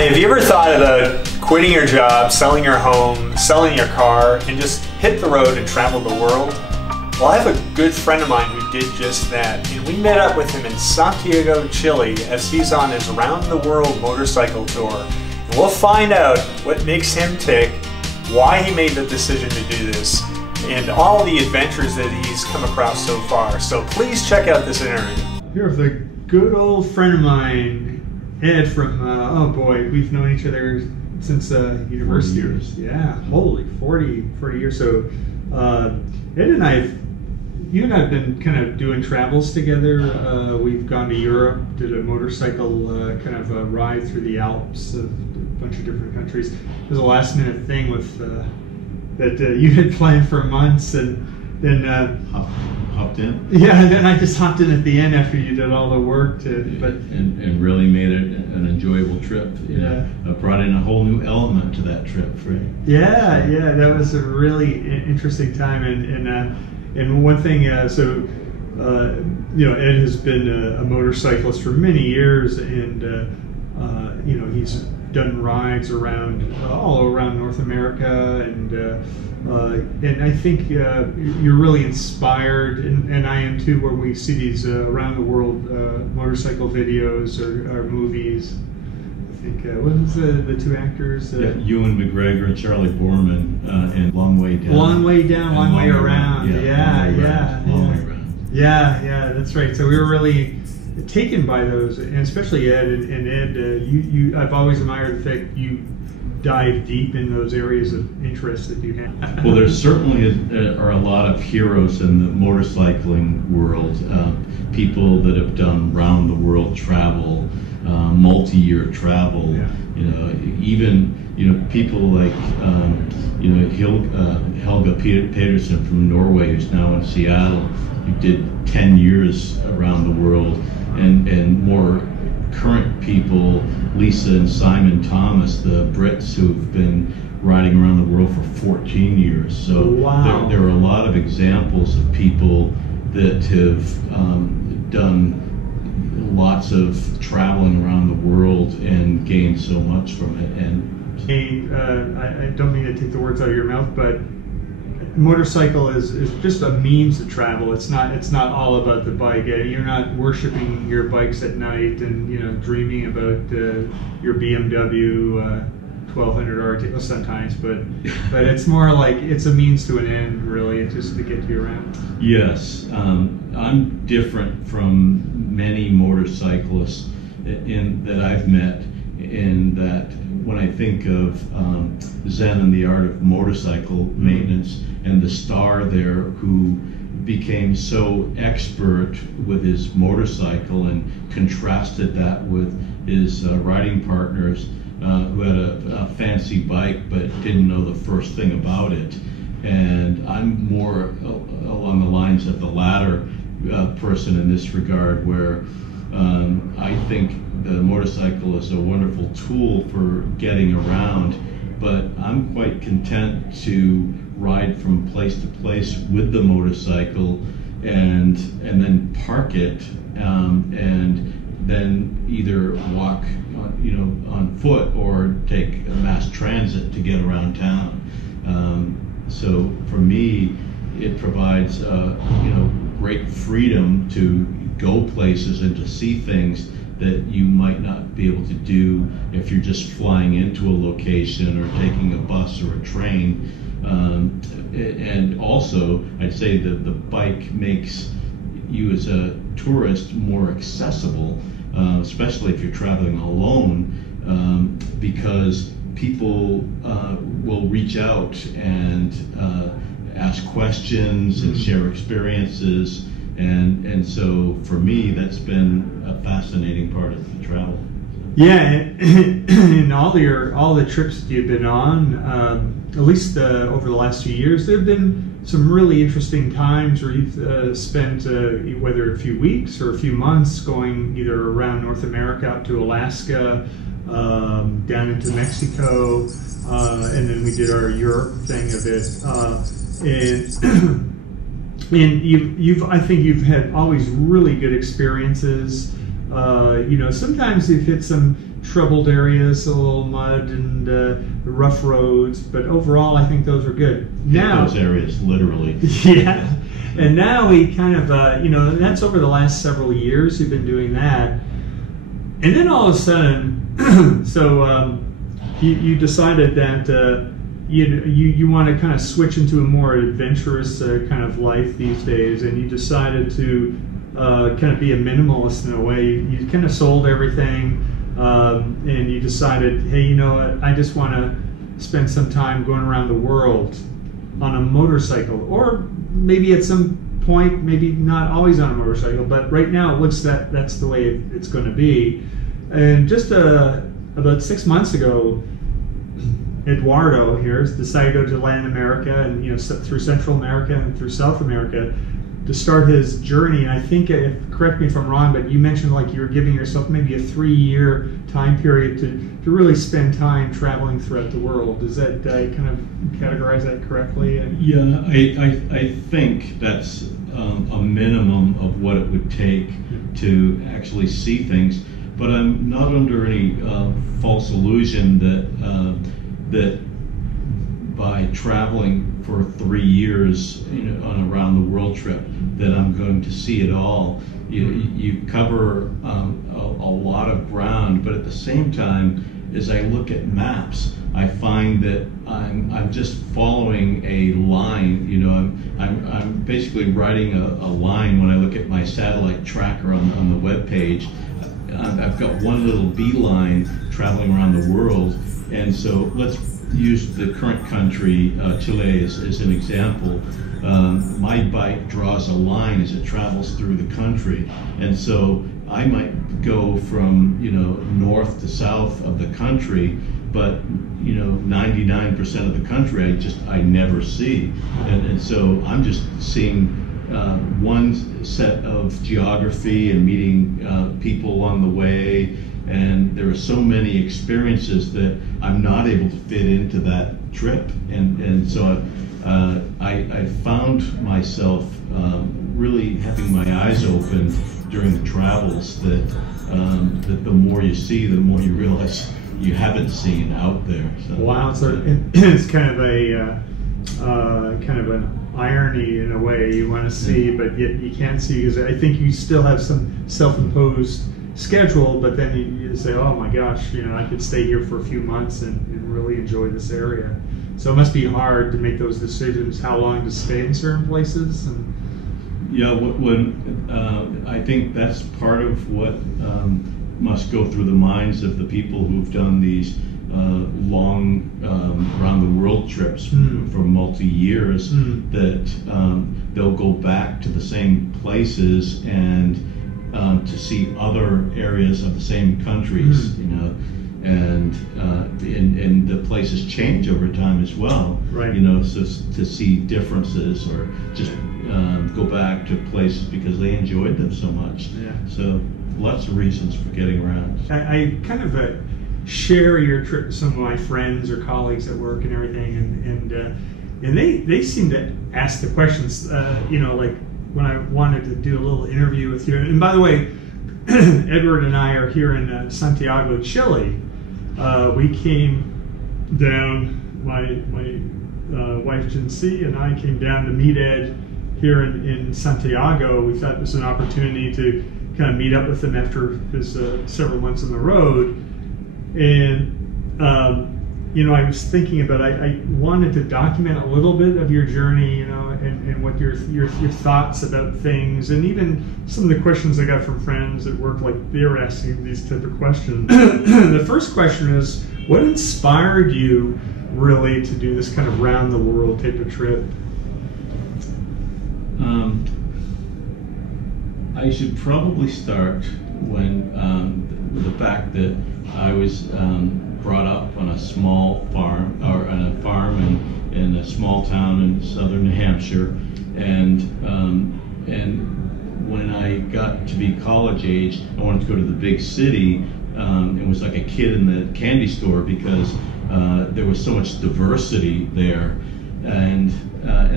Hi, have you ever thought about quitting your job, selling your home, selling your car, and just hit the road and travel the world? Well, I have a good friend of mine who did just that, and we met up with him in Santiago, Chile, as he's on his round-the-world motorcycle tour. And we'll find out what makes him tick, why he made the decision to do this, and all the adventures that he's come across so far. So please check out this interview. Here with a good old friend of mine, Ed from, oh boy, we've known each other since university. 40 years. Yeah, holy, 40 years. So Ed and you and I have been kind of doing travels together. We've gone to Europe, did a motorcycle kind of a ride through the Alps, a bunch of different countries. It was a last minute thing with that you had planned for months, and then hopped in. Yeah, and then I just hopped in at the end after you did all the work and really made it an enjoyable trip. Yeah, brought in a whole new element to that trip, right? Yeah, that was a really interesting time, and one thing, you know, Ed has been a motorcyclist for many years, and you know, he's done rides around all around North America, and I think you're really inspired, and I am too, where we see these around the world motorcycle videos or movies. I think what was the two actors? Ewan McGregor and Charlie Borman, and Long Way Down. Long Way Down, Long Way Around. Long Way Around. Yeah, that's right. So we were really taken by those, and especially Ed. And Ed, I've always admired the fact you dive deep in those areas of interest that you have. Well, there certainly are a lot of heroes in the motorcycling world, people that have done round the world travel, multi-year travel. Yeah. You know, even people like Helga Pedersen from Norway, who's now in Seattle, who did 10 years around the world, and more current people, Lisa and Simon Thomas, the Brits who've been riding around the world for 14 years. So wow. there are a lot of examples of people that have done lots of traveling around the world and gained so much from it. And I don't mean to take the words out of your mouth, but motorcycle is just a means to travel. It's not all about the bike. You're not worshiping your bikes at night and dreaming about your BMW 1200 RT sometimes, but it's more like it's a means to an end, really, just to get you around. Yes, I'm different from many motorcyclists that I've met, in that when I think of Zen and the Art of Motorcycle Maintenance, and the star there who became so expert with his motorcycle and contrasted that with his riding partners who had a fancy bike but didn't know the first thing about it. And I'm more along the lines of the latter person in this regard, where I think the motorcycle is a wonderful tool for getting around, but I'm quite content to ride from place to place with the motorcycle and then park it and then either walk on foot or take mass transit to get around town. So for me, it provides great freedom to go places and to see things that you might not be able to do if you're just flying into a location or taking a bus or a train. And also, I'd say that the bike makes you as a tourist more accessible, especially if you're traveling alone, because people will reach out and ask questions and share experiences. And so for me, that's been a fascinating part of the travel. Yeah, and all the trips that you've been on, at least over the last few years, there have been some really interesting times where you've spent whether a few weeks or a few months going either around North America up to Alaska, down into Mexico, and then we did our Europe thing a bit, and I think you've had always really good experiences. Sometimes you've hit some troubled areas, a little mud and rough roads, but overall I think those are good. Now, those areas, literally. Yeah. And now we kind of, that's over the last several years we've been doing that. And then all of a sudden, you decided that you want to kind of switch into a more adventurous kind of life these days, and you decided to kind of be a minimalist in a way. You kind of sold everything, and you decided, hey, you know what, I just want to spend some time going around the world on a motorcycle, or maybe at some point, maybe not always on a motorcycle, but right now it looks that that's the way it's going to be. And just about 6 months ago, Eduardo here decided to go to Latin America and through Central America and through South America to start his journey. And I think, correct me if I'm wrong, but you mentioned like you were giving yourself maybe a 3-year time period to really spend time traveling throughout the world. Is that kind of categorize that correctly? Yeah, I think that's a minimum of what it would take to actually see things. But I'm not under any false illusion that by traveling for 3 years on a round the world trip that I'm going to see it all. You cover a lot of ground, but at the same time, as I look at maps, I find that I'm just following a line. I'm basically writing a line when I look at my satellite tracker on the web page. I've got one little beeline traveling around the world, and so let's use the current country, Chile, as an example. My bike draws a line as it travels through the country, and so I might go from north to south of the country, but 99% of the country I never see, and so I'm just seeing one set of geography and meeting people along the way, and there are so many experiences that I'm not able to fit into that trip, and so I found myself really having my eyes open during the travels that the more you see, the more you realize you haven't seen out there. So, wow, so it's kind of an irony in a way. You want to see, but yet you can't see, because I think you still have some self-imposed schedule, but then you say, oh my gosh, I could stay here for a few months and really enjoy this area. So it must be hard to make those decisions, how long to stay in certain places. And yeah, I think that's part of what must go through the minds of the people who've done these long around the world trips for multi-years, that they'll go back to the same places and to see other areas of the same countries, and the places change over time as well. Right. So to see differences, or just go back to places because they enjoyed them so much. Yeah. So lots of reasons for getting around. I kind of share your trip with some of my friends or colleagues at work and everything, and they seem to ask the questions, like when I wanted to do a little interview with you. And by the way, Edward and I are here in Santiago, Chile. We came down, my wife Jinsi and I came down to meet Ed here in Santiago. We thought it was an opportunity to kind of meet up with him after his several months on the road. And I was thinking about, I wanted to document a little bit of your journey, and what your thoughts about things, and even some of the questions I got from friends at work, like they were asking these type of questions. The first question is, what inspired you really to do this kind of round the world type of trip? I should probably start when with the fact that I was brought up on a small farm, or on a farm in a small town in southern New Hampshire, and when I got to be college age, I wanted to go to the big city. It was like a kid in the candy store, because there was so much diversity there, and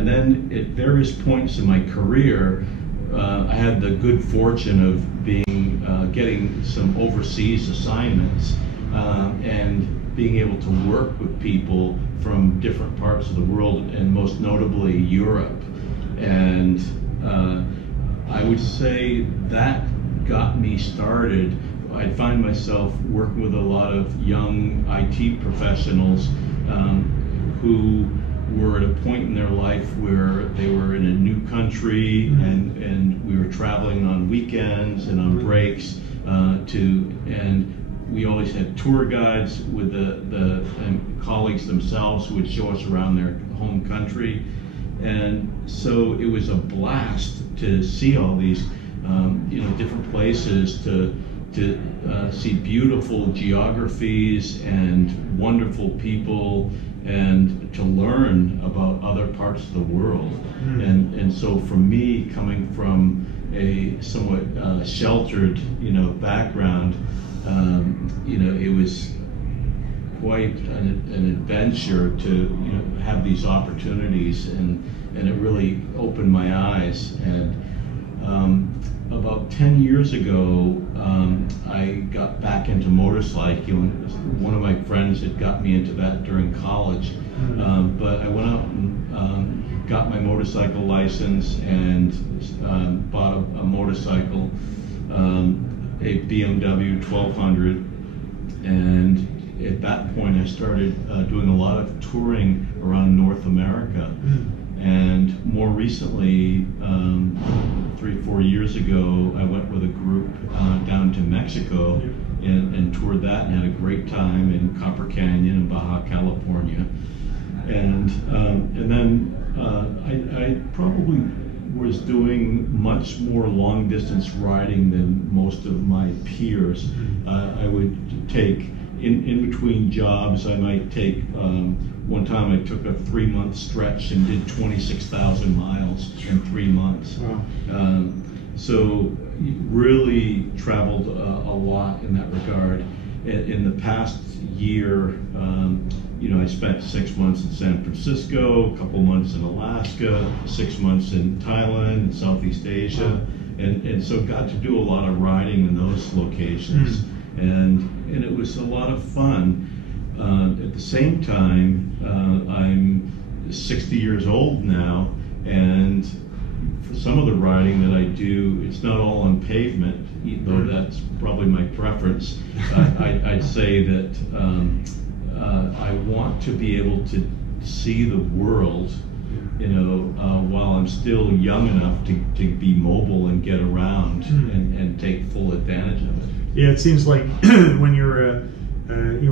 then at various points in my career, I had the good fortune of being getting some overseas assignments and being able to work with people from different parts of the world, and most notably Europe. And I would say that got me started. I find myself working with a lot of young IT professionals who were at a point in their life where they were in a new country, and we were traveling on weekends and on breaks and we always had tour guides with the colleagues themselves who would show us around their home country. And so it was a blast to see all these different places, to see beautiful geographies and wonderful people, and to learn about other parts of the world. And so for me, coming from a somewhat sheltered background, it was quite an adventure to have these opportunities, and it really opened my eyes. And about 10 years ago, I got back into motorcycling. One of my friends had got me into that during college, but I went out and got my motorcycle license and bought a motorcycle, a BMW 1200, and at that point I started doing a lot of touring around North America. And more recently, 3-4 years ago, I went with a group down to Mexico and toured that, and had a great time in Copper Canyon in Baja California. And then I probably was doing much more long distance riding than most of my peers. I would take, in between jobs, I might take, one time I took a 3-month stretch and did 26,000 miles in 3 months. Wow. So really traveled a lot in that regard. In the past year, I spent 6 months in San Francisco, a couple months in Alaska, 6 months in Thailand, and Southeast Asia, and so got to do a lot of riding in those locations, and it was a lot of fun. At the same time, I'm 60 years old now, and for some of the riding that I do, it's not all on pavement, though that's probably my preference. I'd say that I want to be able to see the world, while I'm still young enough to be mobile and get around and take full advantage of it. Yeah, it seems like when you're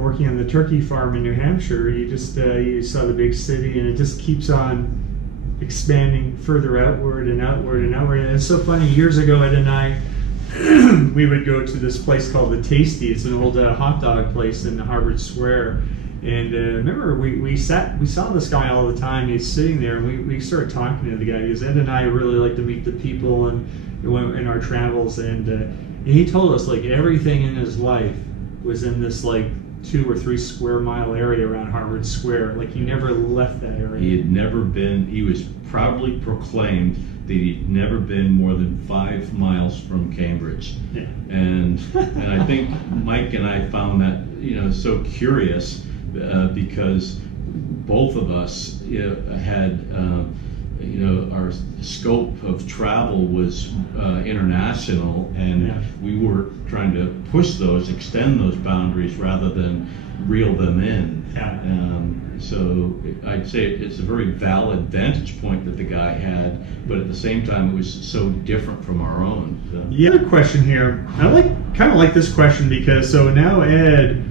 working on the turkey farm in New Hampshire, you just you saw the big city, and it just keeps on expanding further outward and outward and outward. And it's so funny, years ago Ed and I we would go to this place called the Tasty. It's an old hot dog place in Harvard Square, and remember we saw this guy all the time. He's sitting there, and we started talking to the guy, because Ed and I really like to meet the people and in our travels, and he told us like everything in his life was in this like 2 or 3 square mile area around Harvard Square. Like he never left that area. He had never been, he was proudly proclaimed that he'd never been more than 5 miles from Cambridge. Yeah. And I think Mike and I found that so curious, because both of us had our scope of travel was international, and we were trying to push extend those boundaries rather than reel them in. So I'd say it's a very valid vantage point that the guy had, but at the same time it was so different from our own. So. The other question here, I kind of like this question, because so now Ed,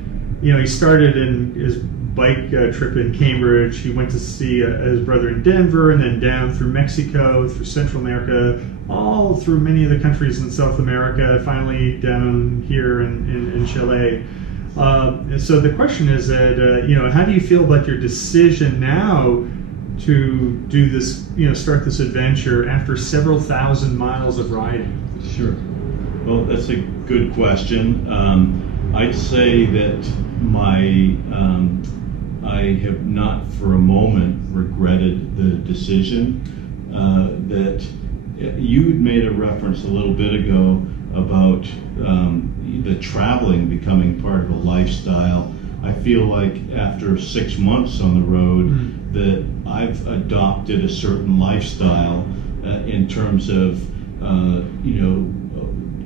he started in his bike trip in Cambridge. He went to see his brother in Denver, and then down through Mexico, through Central America, all through many of the countries in South America, finally down here in Chile. So the question is that, how do you feel about your decision now to do this, start this adventure after several thousand miles of riding? Sure. Well, that's a good question. I'd say that I have not for a moment regretted the decision. That you had made a reference a little bit ago about the traveling becoming part of a lifestyle, I feel like after 6 months on the road that I've adopted a certain lifestyle in terms of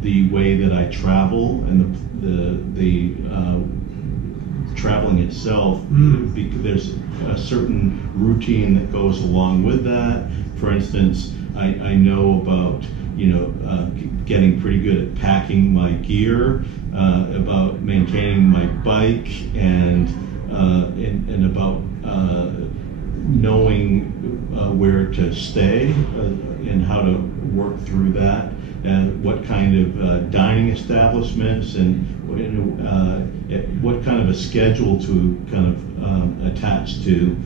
the way that I travel and the traveling itself. Because there's a certain routine that goes along with that. For instance, I know about getting pretty good at packing my gear, about maintaining my bike, and about knowing where to stay and how to work through that, and what kind of dining establishments and what kind of a schedule to kind of attach to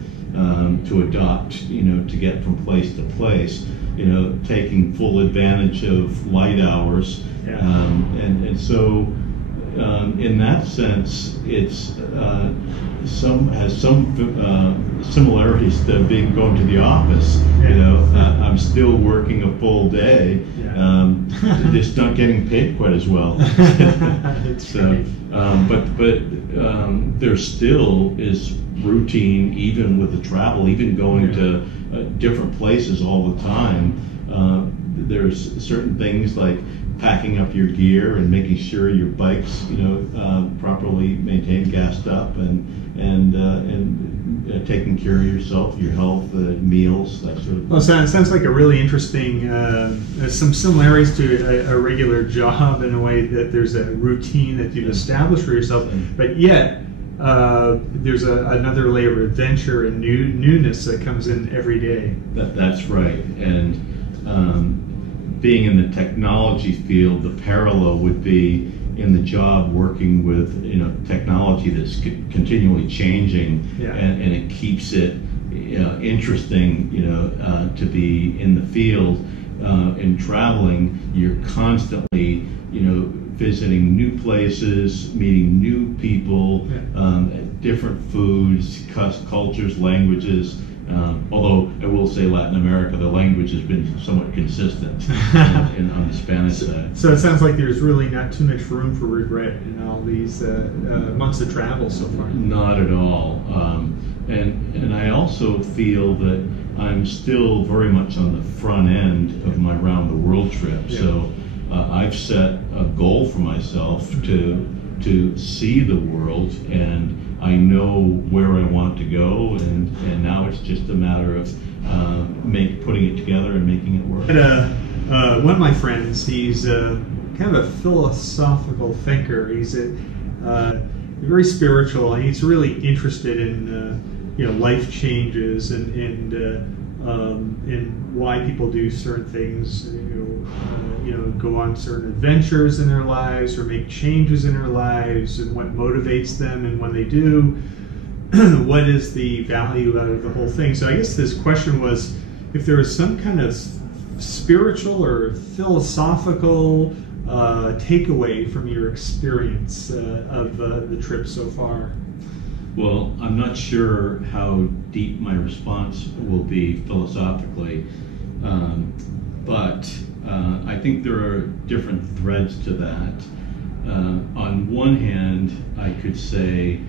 adopt, to get from place to place. Taking full advantage of light hours, and so in that sense, it's has some similarities to going to the office. I'm still working a full day, just not getting paid quite as well. So, but there still is routine, even with the travel, even going to different places all the time. There's certain things like packing up your gear and making sure your bike's properly maintained, gassed up, and taking care of yourself, your health, meals, that sort of thing. Well, sounds like a really interesting, some similarities to a regular job in a way that there's a routine that you've established for yourself, but yet there's another layer of adventure and newness that comes in every day. That's right. And being in the technology field, the parallel would be in the job working with technology that's continually changing, and it keeps it interesting to be in the field. In traveling, you're constantly visiting new places, meeting new people, different foods, cultures, languages. Although I will say Latin America, the language has been somewhat consistent on the Spanish side. So it sounds like there's really not too much room for regret in all these months of travel so far. Not at all. And I also feel that I'm still very much on the front end of my round the world trip. So I've set a goal for myself to see the world, and I know where I want to go, and now it's just a matter of putting it together and making it work. One of my friends, he's kind of a philosophical thinker. He's very spiritual, and he's really interested in life changes and why people do certain things. Go on certain adventures in their lives or make changes in their lives, and what motivates them, and when they do, what is the value out of the whole thing. So I guess this question was if there was some kind of spiritual or philosophical takeaway from your experience of the trip so far. Well, I'm not sure how deep my response will be philosophically, but I think there are different threads to that. On one hand, I could say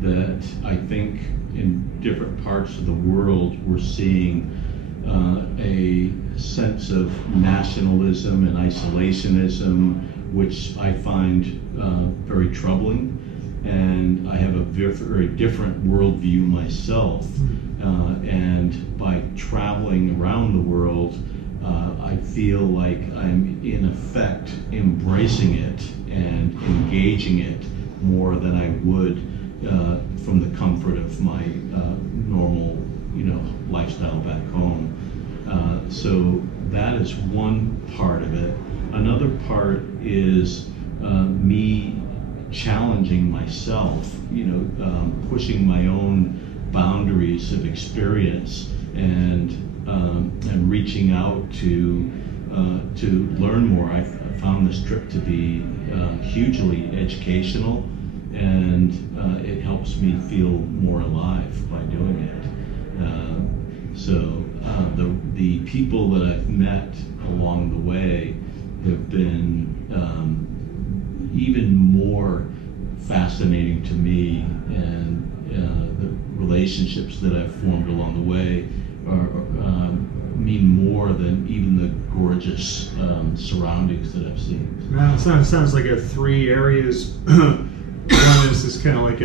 that I think in different parts of the world we're seeing a sense of nationalism and isolationism, which I find very troubling. And I have a very different worldview myself, and by traveling around the world, I feel like I'm in effect embracing it and engaging it more than I would from the comfort of my normal, lifestyle back home. So that is one part of it. Another part is me challenging myself, pushing my own boundaries of experience, and reaching out to learn more. I found this trip to be hugely educational, and it helps me feel more alive by doing it. So the people that I've met along the way have been even more fascinating to me, and the relationships that I've formed along the way mean more than even the gorgeous surroundings that I've seen. Now, it sounds like 3 areas. One is this kind of like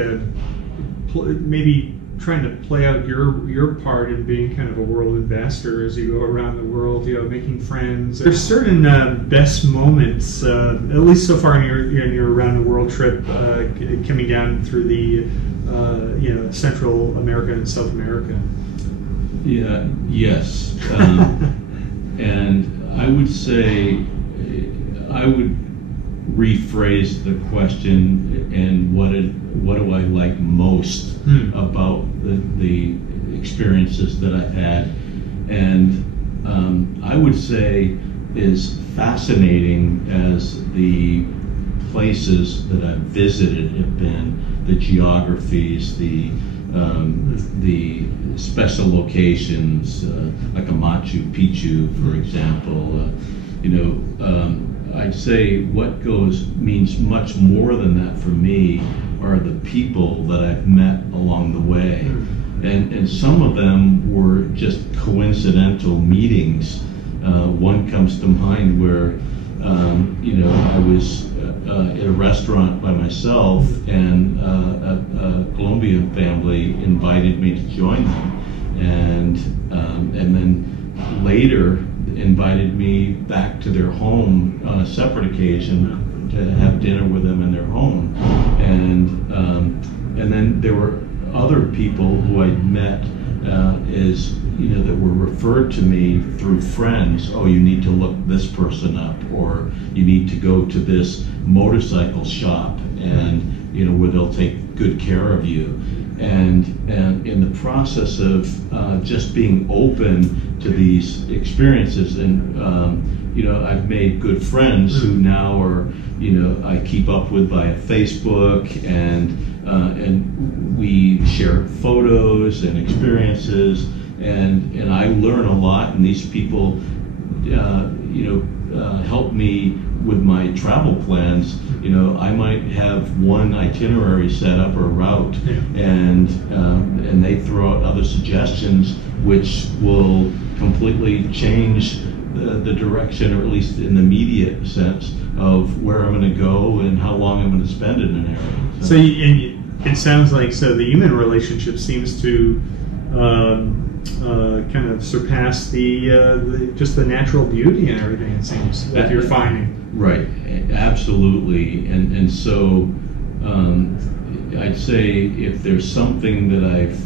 maybe trying to play out your part in being kind of a world ambassador as you go around the world, making friends. There's certain best moments, at least so far in your around the world trip, coming down through the Central America and South America. Yeah. Yes. And I would say I would rephrase the question, and what do I like most about the experiences that I've had, and I would say is fascinating as the places that I've visited have been the geographies, the special locations, like a Machu Picchu, for example. I'd say what means much more than that for me are the people that I've met along the way. And some of them were just coincidental meetings. One comes to mind where I was at a restaurant by myself, and a Colombian family invited me to join them, and then later invited me back to their home on a separate occasion to have dinner with them in their home, and then there were other people who I'd met that were referred to me through friends. Oh, you need to look this person up, or you need to go to this motorcycle shop, and where they'll take good care of you. And in the process of just being open to these experiences, and I've made good friends who now are I keep up with via Facebook, and we share photos and experiences, and I learn a lot, and these people help me with my travel plans. I might have one itinerary set up or route, and they throw out other suggestions which will completely change the direction, or at least in the immediate sense, of where I'm going to go and how long I'm going to spend in an area. So it sounds like the human relationship seems to kind of surpass just the natural beauty and everything, it seems, that you're finding. Right, absolutely. And so I'd say if there's something that I've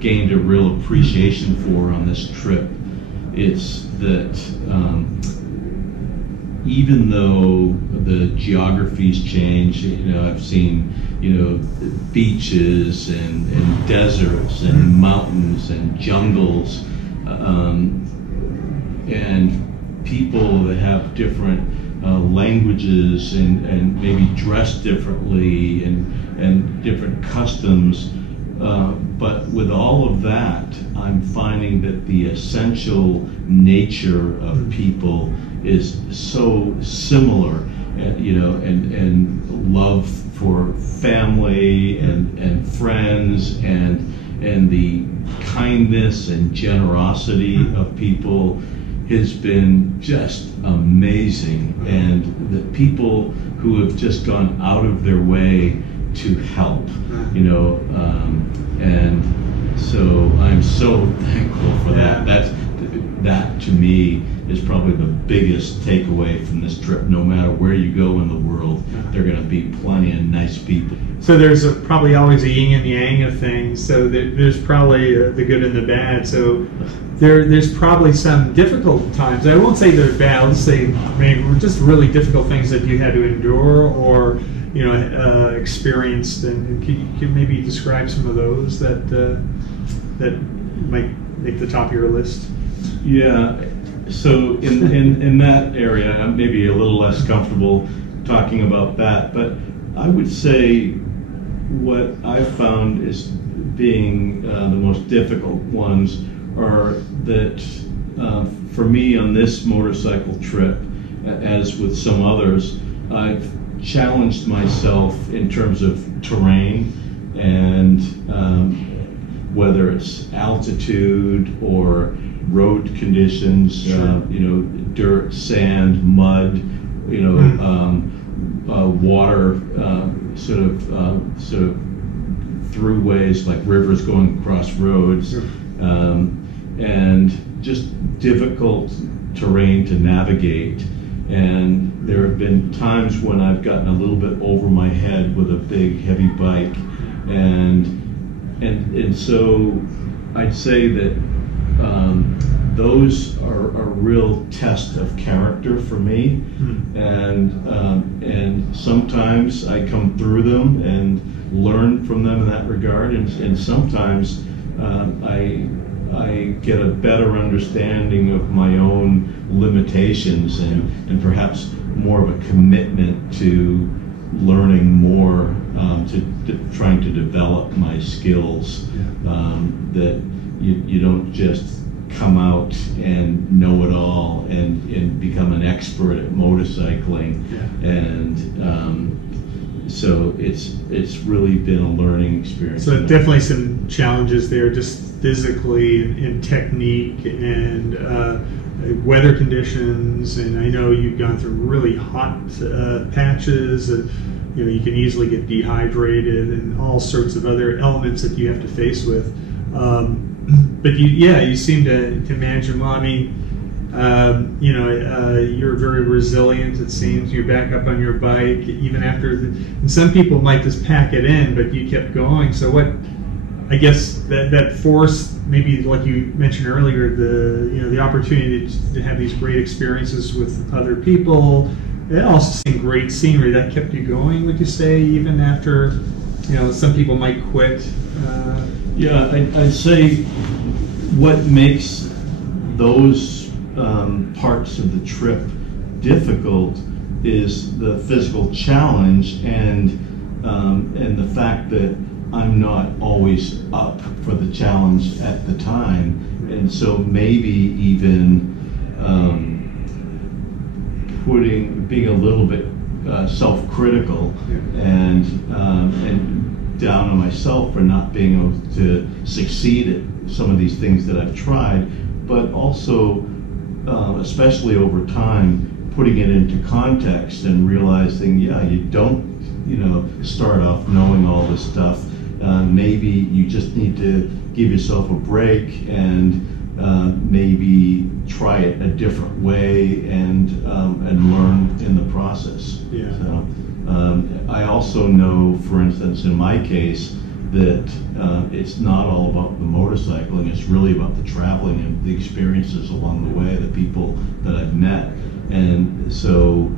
gained a real appreciation for on this trip, it's that even though the geography's changed, I've seen beaches and deserts and mountains and jungles, and people that have different languages and maybe dress differently and different customs. But with all of that, I'm finding that the essential nature of people is so similar, and love for family and friends, and the kindness and generosity of people has been just amazing, and the people who have just gone out of their way to help, and so I'm so thankful for that. That to me is probably the biggest takeaway from this trip. No matter where you go in the world, there are going to be plenty of nice people. So there's probably always a yin and yang of things. So there's probably the good and the bad. So there's probably some difficult times. I won't say they're bad. Let's say maybe just really difficult things that you had to endure or experienced. And can you maybe describe some of those that might make the top of your list? Yeah. So in that area, I'm maybe a little less comfortable talking about that, but I would say what I've found is being the most difficult ones are that for me on this motorcycle trip, as with some others, I've challenged myself in terms of terrain and whether it's altitude or road conditions, Sure. Dirt, sand, mud, water, sort of throughways like rivers going across roads, Sure. and just difficult terrain to navigate. And there have been times when I've gotten a little bit over my head with a big, heavy bike, and so I'd say that those are a real test of character for me, and sometimes I come through them and learn from them in that regard, and sometimes I get a better understanding of my own limitations and perhaps more of a commitment to learning more, to trying to develop my skills, that you don't just come out and know it all and become an expert at motorcycling, and so it's really been a learning experience. So definitely some challenges there, just physically and technique and weather conditions. And I know you've gone through really hot patches. You can easily get dehydrated and all sorts of other elements that you have to face with. But you seem to manage them well. I mean, you're very resilient. It seems you're back up on your bike even after. And some people might just pack it in, but you kept going. So what? I guess that force, maybe like you mentioned earlier, the opportunity to have these great experiences with other people. It also seemed great scenery that kept you going. Would you say even after, some people might quit? Yeah, I'd say what makes those parts of the trip difficult is the physical challenge and the fact that I'm not always up for the challenge at the time, and so maybe even being a little bit self-critical and down on myself for not being able to succeed at some of these things that I've tried, but also, especially over time, putting it into context and realizing, you don't, start off knowing all this stuff. Maybe you just need to give yourself a break and maybe try it a different way and learn in the process. Yeah. So, I also know, for instance, in my case, that it's not all about the motorcycling, it's really about the traveling and the experiences along the way, the people that I've met. And so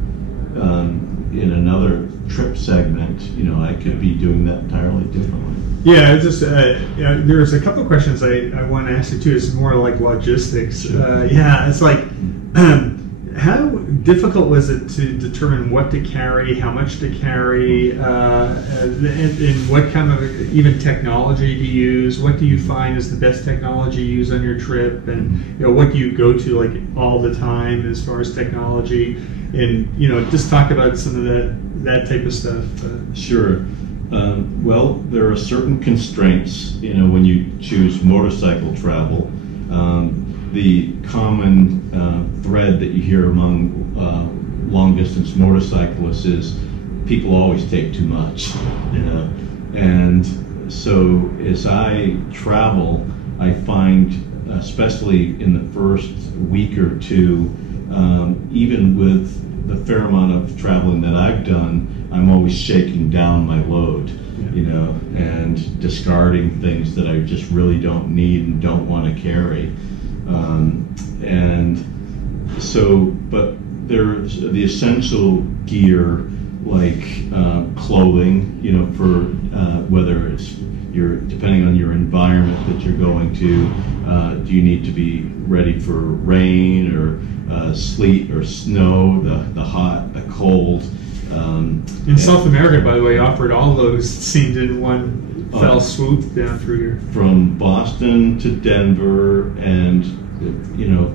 in another trip segment, I could be doing that entirely differently. Yeah, it's just there's a couple of questions I want to ask you too. It's more like logistics. Sure. It's like how difficult was it to determine what to carry, how much to carry, and what kind of even technology to use? What do you find is the best technology to use on your trip, and what do you go to like all the time as far as technology? And just talk about some of that type of stuff. Sure. Well, there are certain constraints, when you choose motorcycle travel. The common thread that you hear among long-distance motorcyclists is people always take too much, And so as I travel, I find, especially in the first week or two, even with the fair amount of traveling that I've done, I'm always shaking down my load, and discarding things that I just really don't need and don't want to carry. And so, but there's the essential gear like clothing, for whether it's depending on your environment that you're going to, do you need to be ready for rain or sleet or snow, the hot, the cold. In South America, by the way, offered all those, seemed in one fell swoop down through here. From Boston to Denver and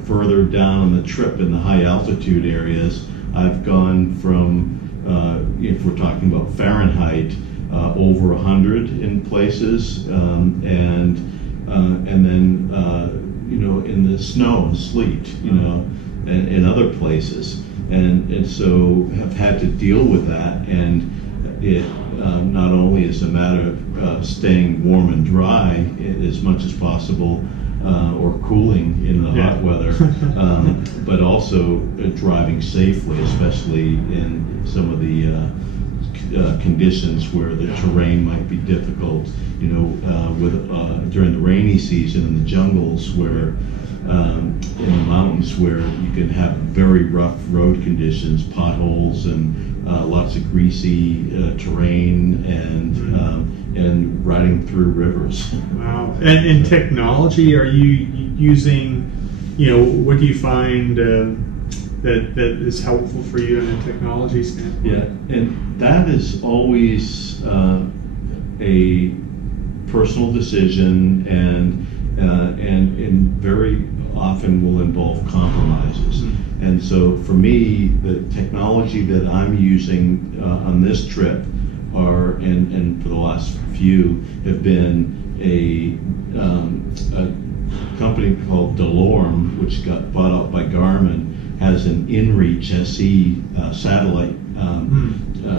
further down on the trip in the high altitude areas, I've gone from we're talking about Fahrenheit, over 100 in places, and then in the snow and sleet, and in other places, and so have had to deal with that, and it not only is a matter of staying warm and dry as much as possible, or cooling in the hot weather, but also driving safely, especially in some of the conditions where the terrain might be difficult. During the rainy season in the jungles, where in the mountains, where you can have very rough road conditions, potholes, and lots of greasy terrain, and riding through rivers. Wow. And in technology, are you using, what do you find that is helpful for you in a technology standpoint? Yeah, and that is always a personal decision, and very often will involve compromises. And so for me, the technology that I'm using on this trip and for the last few, have been a company called Delorme, which got bought out by Garmin, has an InReach SE satellite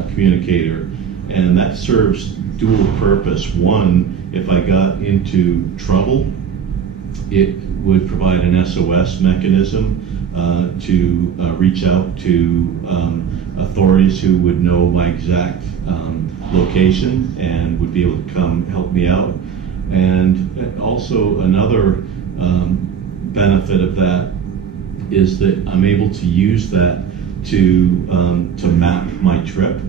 communicator, and that serves dual purpose. One, if I got into trouble, it would provide an SOS mechanism to reach out to authorities who would know my exact location and would be able to come help me out. And also another benefit of that is that I'm able to use that to map my trip,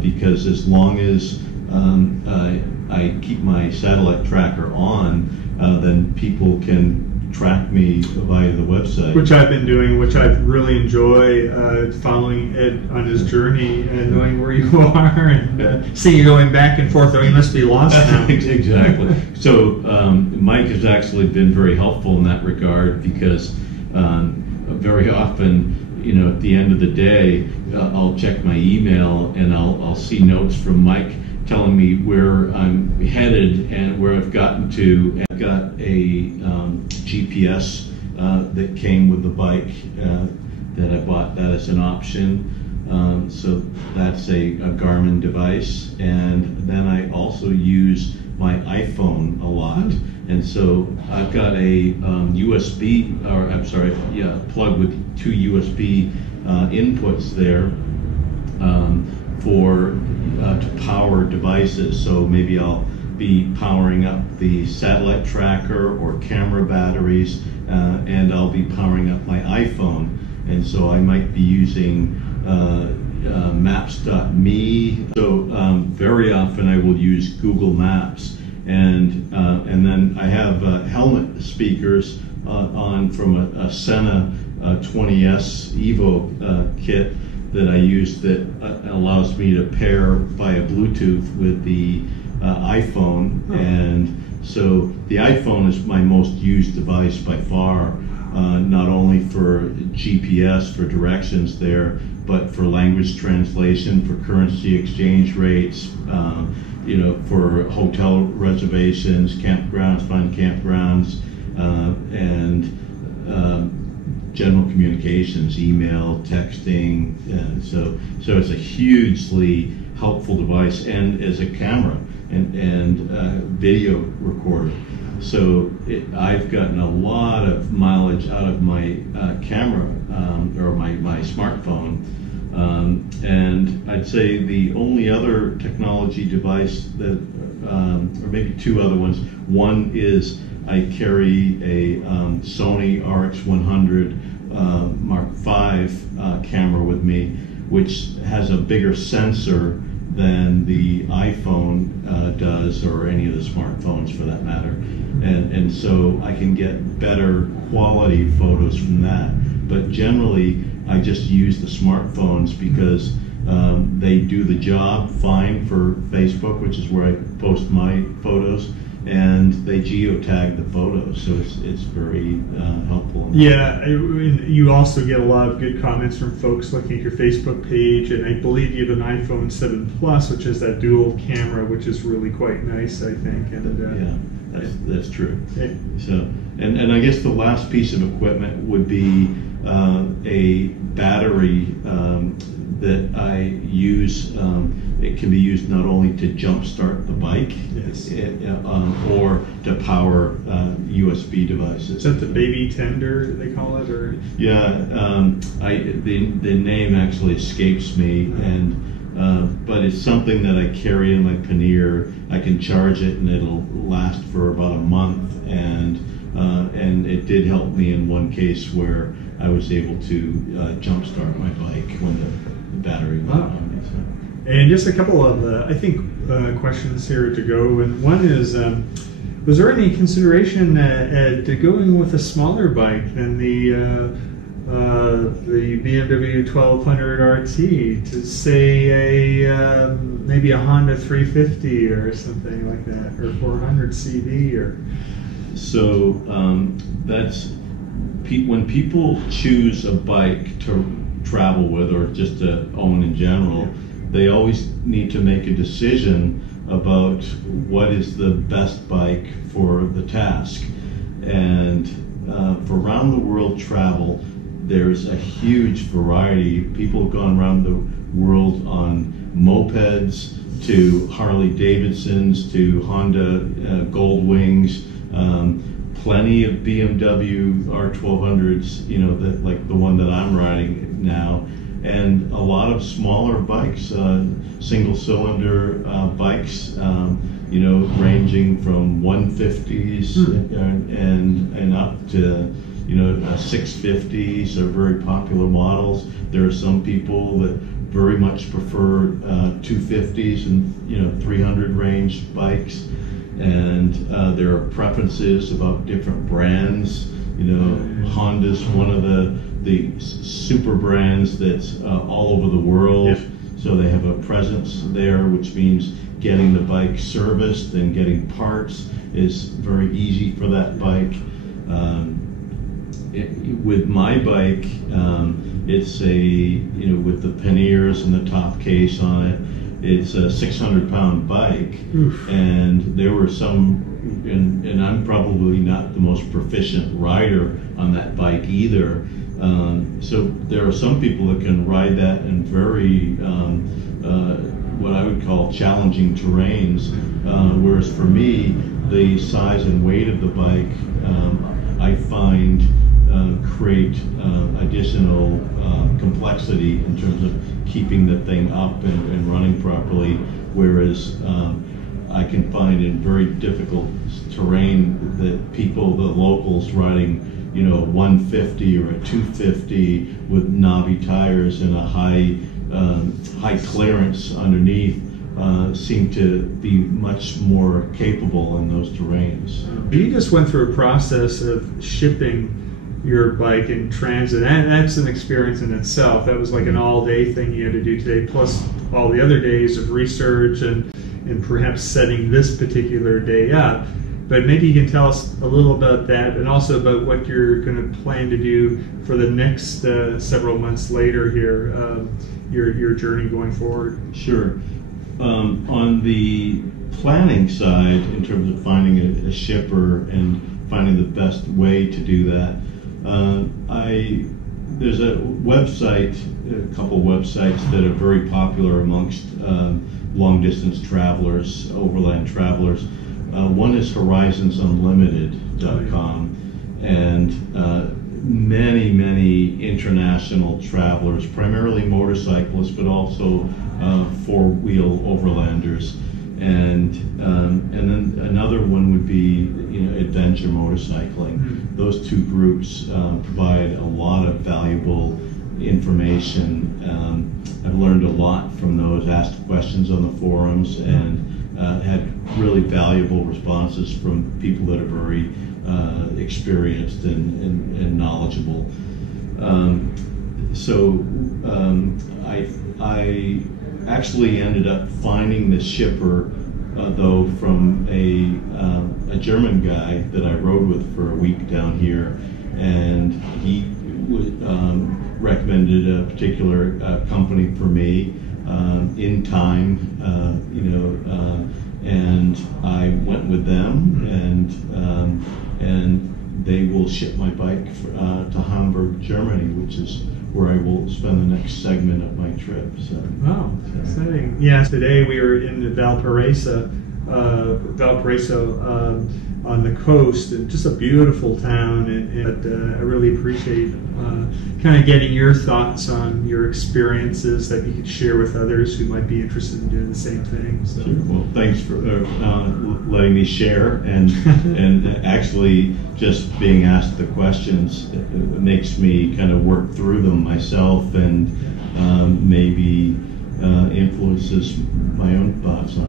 because as long as I keep my satellite tracker on, then people can track me via the website. Which I've been doing, which I really enjoy, following Ed on his journey and knowing where you are, and seeing you going back and forth. Oh, you must be lost now. Exactly. So Mike has actually been very helpful in that regard, because very often, at the end of the day, I'll check my email and I'll see notes from Mike telling me where I'm headed and where I've gotten to. I've got a GPS that came with the bike that I bought that as an option. So that's a Garmin device. And then I also use my iPhone a lot. And so I've got a plug with two USB inputs there to power devices. So maybe I'll be powering up the satellite tracker or camera batteries, and I'll be powering up my iPhone. And so I might be using maps.me. So very often I will use Google Maps. And then I have helmet speakers on from a Sena 20S Evo kit that I use that allows me to pair via Bluetooth with the iPhone. And so the iPhone is my most used device by far, not only for GPS, for directions there, but for language translation, for currency exchange rates, for hotel reservations, campgrounds, find campgrounds, and general communications, email, texting. And so it's a hugely helpful device, and as a camera and video recorder. So I've gotten a lot of mileage out of my camera or my smartphone. And I'd say the only other technology device that, or maybe two other ones. One is I carry a Sony RX100 Mark V camera with me, which has a bigger sensor than the iPhone does, or any of the smartphones for that matter. And so I can get better quality photos from that. But generally, I just use the smartphones because they do the job fine for Facebook, which is where I post my photos, and they geotag the photos, so it's very helpful. Yeah, you also get a lot of good comments from folks looking at your Facebook page, and I believe you have an iPhone 7 Plus, which is that dual camera, which is really quite nice, I think. And yeah, that's true. So, and I guess the last piece of equipment would be a battery that I use. It can be used not only to jumpstart the bike, yes, or to power USB devices. Is that the baby tender they call it, or? Yeah, the name actually escapes me, and but it's something that I carry in my pannier. I can charge it, and it'll last for about a month, and it did help me in one case where I was able to jumpstart my bike when the battery went on. And just a couple of, I think, questions here to go. And one is, was there any consideration at going with a smaller bike than the BMW 1200 RT to say maybe a Honda 350 or something like that, or 400 CD or? So that's when people choose a bike to travel with or just to own in general. They always need to make a decision about what is the best bike for the task. And for round the world travel, there's a huge variety. People have gone around the world on mopeds, to Harley Davidsons, to Honda Gold Wings, plenty of BMW R1200s, that like the one that I'm riding now. And a lot of smaller bikes, single-cylinder bikes, ranging from 150s and up to 650s are very popular models. There are some people that very much prefer 250s and 300 range bikes, and there are preferences about different brands. Honda's one of the super brands that's all over the world. Yep. So they have a presence there, which means getting the bike serviced and getting parts is very easy for that bike. With my bike, it's with the panniers and the top case on it, it's a 600-pound bike. Oof. And there were some, and I'm probably not the most proficient rider on that bike either. So there are some people that can ride that in very, what I would call challenging terrains, whereas for me, the size and weight of the bike, I find create additional complexity in terms of keeping the thing up and running properly, whereas I can find in very difficult terrain that people, the locals riding 150 or a 250 with knobby tires and a high clearance underneath seem to be much more capable in those terrains. You just went through a process of shipping your bike in transit, and that's an experience in itself. That was like an all-day thing you had to do today, plus all the other days of research and perhaps setting this particular day up. But maybe you can tell us a little about that, and also about what you're going to plan to do for the next several months later here, your journey going forward. Sure. On the planning side, in terms of finding a shipper and finding the best way to do that, there's a website, a couple websites that are very popular amongst long-distance travelers, overland travelers. One is horizonsunlimited.com, and many international travelers, primarily motorcyclists, but also four-wheel overlanders. And then another one would be adventure motorcycling. Mm-hmm. Those two groups provide a lot of valuable information. I've learned a lot from those, asked questions on the forums, and had really valuable responses from people that are very experienced and knowledgeable. I actually ended up finding the shipper though, from a German guy that I rode with for a week down here, and he recommended a particular company for me in time, and I went with them, and they will ship my bike to Hamburg, Germany, which is where I will spend the next segment of my trip. So, wow, exciting! Yeah, today we were in Valparaiso, on the coast, and just a beautiful town. And I really appreciate kind of getting your thoughts on your experiences that you could share with others who might be interested in doing the same thing. So. Sure. Well, thanks for letting me share, and actually just being asked the questions, it makes me kind of work through them myself, and maybe influences my own thoughts on